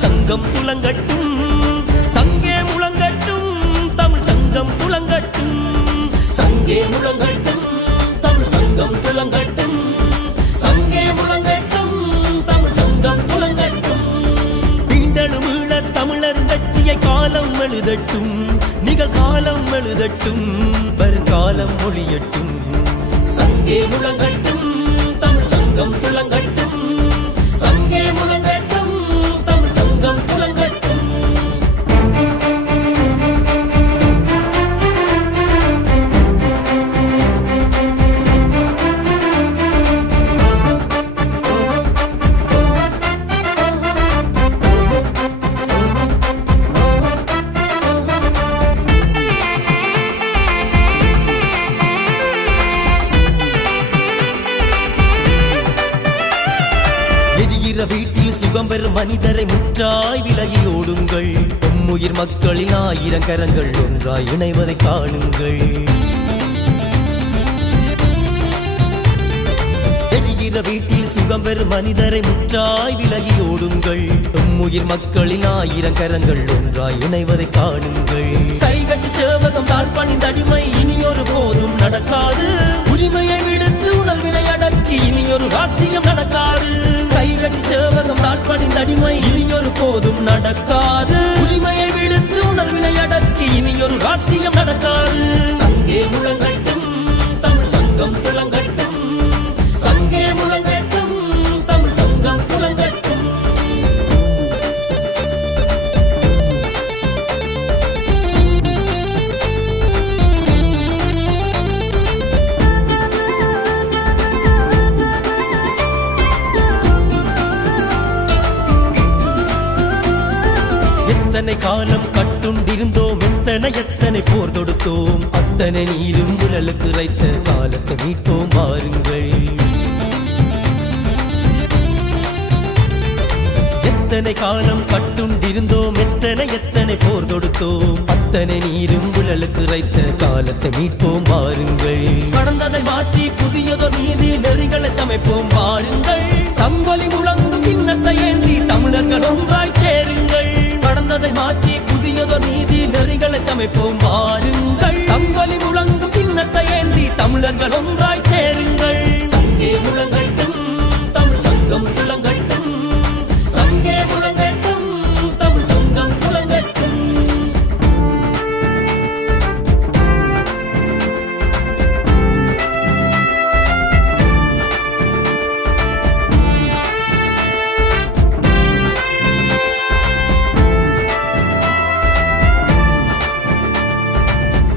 தமிழ் சங்கம் துலங்கட்டும் சங்கே முழங்கட்டும் தமிழ் சங்கம் துலங்கட்டும் சங்கே முழங்கட்டும் தமிழ் சங்கம் துலங்கட்டும் சங்கே முழங்கட்டும் தமிழ் சங்கம் துலங்கட்டும் மீண்டெழும் ஈழத் தமிழர் வெற்றியை காலம் எழுதட்டும் நிகழ்காலம் எழுதட்டும் வருங்காலம் ஒளியட்டும் சங்கே முழங்கட்டும் தமிழ் சங்கம் துலங்கட்டும் சங்கே முழங்கட்டும் தமிழ் சங்கம் துலங்கட்டும் வீட்டில் சுகம் பெறும் மனிதரை முற்றாய் விலகி ஓடுங்கள் உம்முயிர் மக்களின் 1000 கரங்கள் ஒன்றாய் இணைவதை காணுங்கள் எரிகிற வீட்டில் சுகம் பெறும் மனிதரை முற்றாய் விலகி ஓடுங்கள் உம்முயிர் மக்களின் 1000 கரங்கள் ஒன்றாய் இணைவதை காணுங்கள் கைகட்டி சேவகம் தாழ் பணிந்த அடிமை இனியொரு போதும் நடக்காது உரிமையை விடுத்து உணர்வினை அடக்கி இனியொரு ராட்சியம் நடக்காது கைகட்டி சேவகம் தாழ் பணிந்த அடிமை இனியொரு போதும் நடக்காது உரிமையை விடுத்து உணர்வினை அடக்கி இனியொரு ராட்சியம் நடக்காது சங்கே முழங்கட்டும் தமிழ் சங்கம் துலங்கட்டும் சங்கே முழங்கட்டும் தமிழ் சங்கம் துலங்கட்டும் எத்தனை காலம் கட்டுண்டிருந்தோம் எத்தனை போர் தொடுத்தோம் அத்தனை நீரும் உடலுக்கு இறைத்த காலத்தை மீட்போம் வாருங்கள் எத்தனை காலம் கட்டுண்டிருந்தோம் எத்தனை போர் தொடுத்தோம் அத்தனை நீரும் உடலுக்கு இறைத்த காலத்தை மீட்போம் வாருங்கள் கடந்ததை மாற்றி புதியதொரு நீதி நெறிகளை சமைப்போம் வாருங்கள் சங்கொலி முழங்கும் சின்னத்தை ஏந்தி தமிழர்கள் ஒன்றாய் சேருங்கள் கடந்ததை மாற்றி புதியதொரு நீதி நெறிகளை சமைப்போம் வாருங்கள் சங்கொலி முழங்கும் சின்னத்தை ஏந்தி தமிழர்கள் ஒன்றாய் சேருங்கள் சங்கே முழங்கட்டும் தமிழ் சங்கம் துலங்கட்டும் சங்கே முழங்கட்டும் தமிழ் சங்கம் துலங்கட்டும்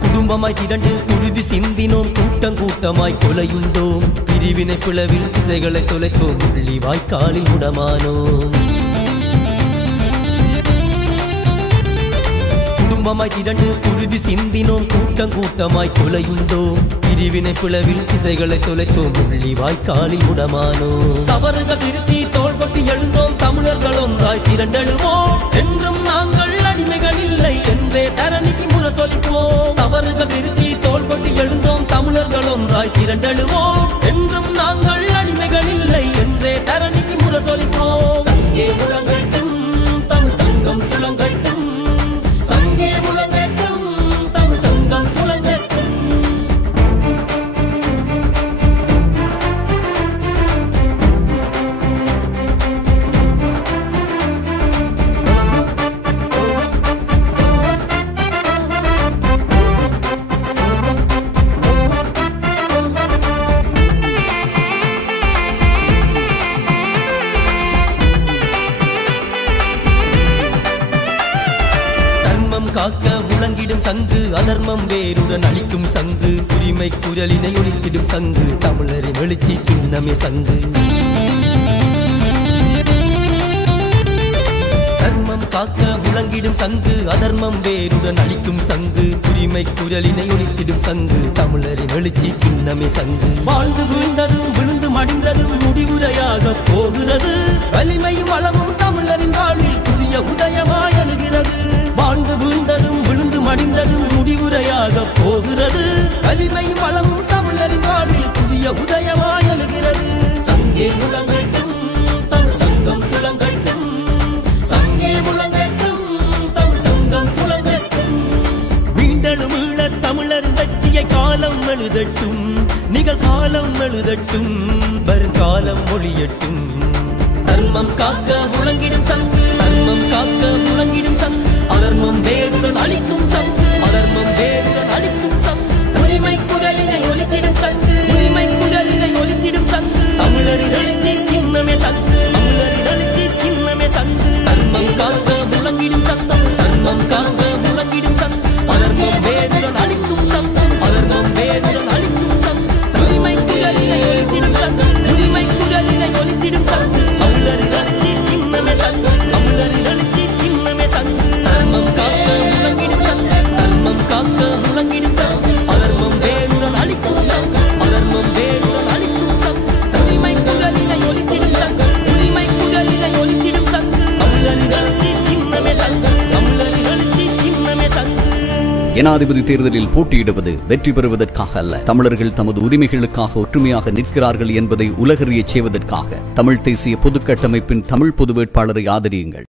குடும்பமாய் திரண்டு குருதி சிந்தினோம் கூட்டம் கூட்டமாய் கொலையுண்டோம் பிரிவினை பிளவில் திசைகளை தொலைத்தோம் உள்ளி வாய்க்காலில் முடமானோம் குடும்பமாய் திரண்டு குருதி சிந்தினோம் கூட்டம் கூட்டமாய் கொலையுண்டோம் பிரிவினை பிளவில் திசைகளை தொலைத்தோம் உள்ளி வாய்க்காலில் முடமானோம் தவறுகள் திருத்தி தோள் கொட்டி எழுந்தோம் தமிழர்கள் ஒன்றாய் திரண்டெழுவோம் என்றும் நாங்கள் அடிமைகள் இல்லை என்றே தரணிக்கு முரசொலிப்போம் தவறுகள் திருத்தி தோள் கொட்டி எழுந்தோம் தமிழர்கள் ஒன்றாய் திரண்டெழுவோம் என்றும் நாங்கள் அடிமைகள் இல்லை என்றே தரணிக்கு முரசொலிப்போம் சங்கே முழங்கட்டும் தமிழ் சங்கம் துலங்கட்டும் சங்கே முழங்கட்டும் தமிழ் சங்கம் துலங்கட்டும் காக்க முழங்கிடும் சங்கு அதர்மம் வேருடன் அளிக்கும் சங்கு உரிமை குரலினை ஒலித்திடும் சங்கு தமிழரின் எழுச்சி சின்னமே சங்கு தர்மம் காக்க முழங்கிடும் சங்கு அதர்மம் வேருடன் அளிக்கும் சங்கு உரிமை குரலினை ஒலித்திடும் சங்கு தமிழரின் எழுச்சி சின்னமே சங்கு வாழ்ந்து வீழ்ந்ததும் விழுந்து மடிந்ததும் முடிவுரையாக போகிறது வலிமையும் வளமும் தமிழரின் வாழ்வில் புதிய உதயமாய் எழுகிறது வாழ்ந்து வீழ்ந்ததும் விழுந்து மடிந்ததும் முடிவுரையாக போகிறது வலிமையும் வளமும் தமிழரின் வாழ்வில் புதிய உதயமாய் எழுகிறது சங்கே முழங்கட்டும் தமிழ் சங்கம் துலங்கட்டும் சங்கே காலம் எழுதட்டும், நிகழ்காலம் எழுதட்டும், வருங்காலம் மொழியட்டும். தர்மம் காக்க முழங்கிடும் சங்கு, தர்மம் காக்க முழங்கிடும் சங்கு, அதர்மம் வேருடன் அழிக்கும் சங்கு, அதர்மம் வேருடன் அழிக்கும் சங்கு. உரிமை குரலினை ஒலித்திடும் சங்கு, உரிமை குரலினை ஒலித்திடும் சங்கு. தமிழரின் எழுச்சி சின்னமே சங்கு, தமிழரின் எழுச்சி சின்னமே சங்கு. தர்மம் காக்க முழங்கிடும் சங்கம், தர்மம் காக்க முழங்கிடும் சங்கு, அதர்மம் வேருடன் அழிக்கும் சங்கு, அதர்மம் வேருடன் அழிக்கும் சங்கு. உரிமை குரலினை ஒலித்திடும் சங்கு, உரிமை குரலினை ஒலித்திடும் சங்கு. தமிழரின் எழுச்சி சின்னமே சங்கு, தமிழரின் எழுச்சி சின்னமே சங்கு. தர்மம் காக்க முழங்கிடும் சங்கு, தர்மம் காக்க முழங்கிடும் சங்கு, அதர்மம் வேருடன் அழிக்கும் சங்கு, அதர்மம் வேருடன் அழிக்கும் சங்கு. உரிமை குரலினை ஒலித்திடும் சங்கு, உரிமை குரலினை ஒலித்திடும் சங்கு. தமிழரின் எழுச்சி சின்னமே சங்கு, தமிழரின் எழுச்சி சின்னமே சங்கு. ஜனாதிபதி தேர்தலில் போட்டியிடுவது வெற்றி பெறுவதற்காக அல்ல, தமிழர்கள் தமது உரிமைகளுக்காக ஒற்றுமையாக நிற்கிறார்கள் என்பதை உலகறியச் செய்வதற்காக. தமிழ் தேசிய பொதுக்கட்டமைப்பின் தமிழ் பொது வேட்பாளரை ஆதரியுங்கள்.